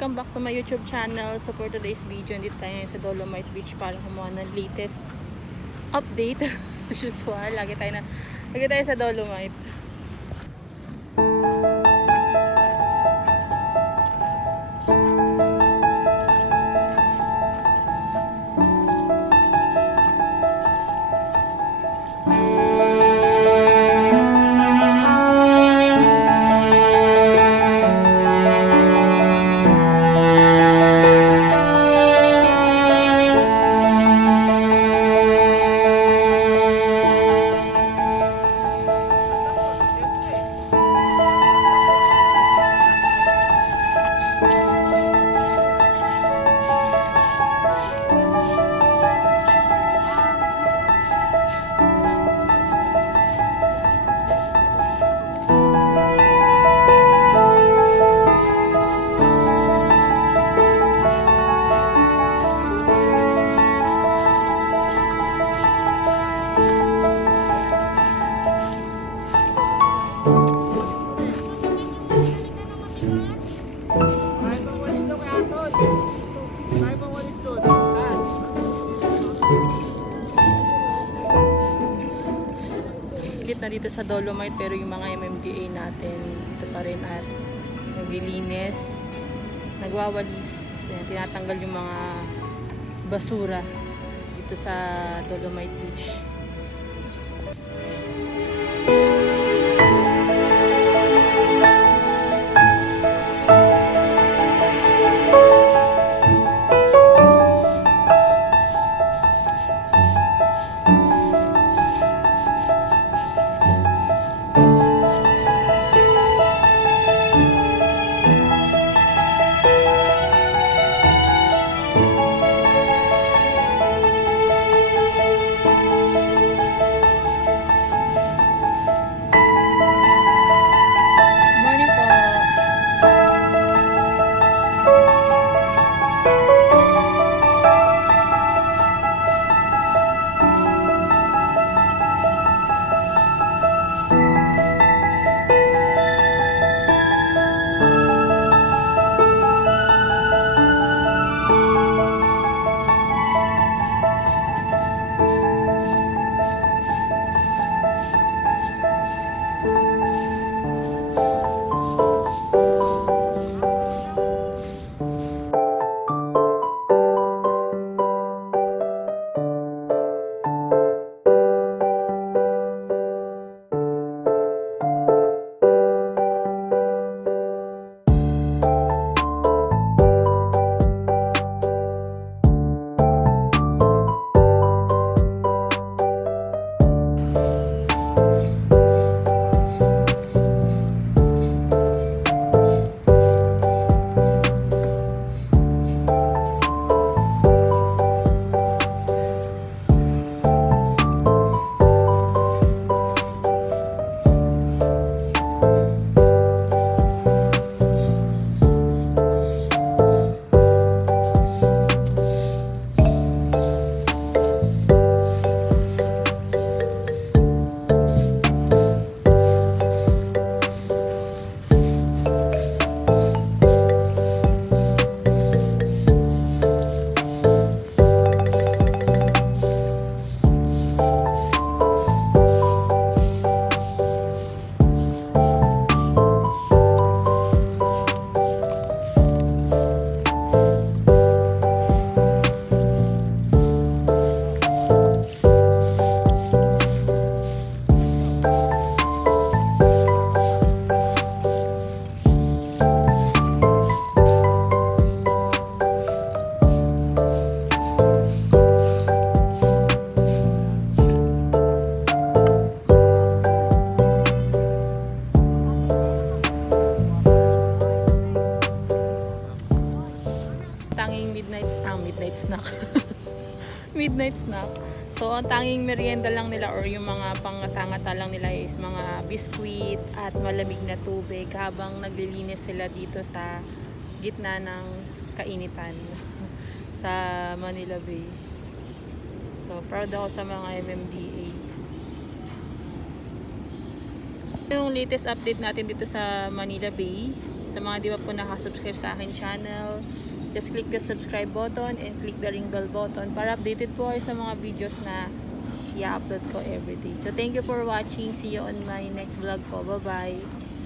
Welcome back to my YouTube channel. So for today's video, dito tayo ngayon sa Dolomite Beach para kumuha ng latest update. As usual, lagi tayo sa Dolomite. Na dito sa Dolomite, pero yung mga MMDA natin dito pa rin at naglilinis, nagwawalis, tinatanggal yung mga basura dito sa Dolomite Beach. Midnight snack. So, ang tanging merienda lang nila or yung mga pangangata lang nila is mga biskuit at malamig na tubig habang naglilinis sila dito sa gitna ng kainitan sa Manila Bay. So, proud ako sa mga MMDA. Yung latest update natin dito sa Manila Bay. Sa mga di pa po nakasubscribe sa akin channel, just click the subscribe button and click the ring bell button para updated po kayo sa mga videos na i-upload ko everyday. So thank you for watching. See you on my next vlog po. Bye bye.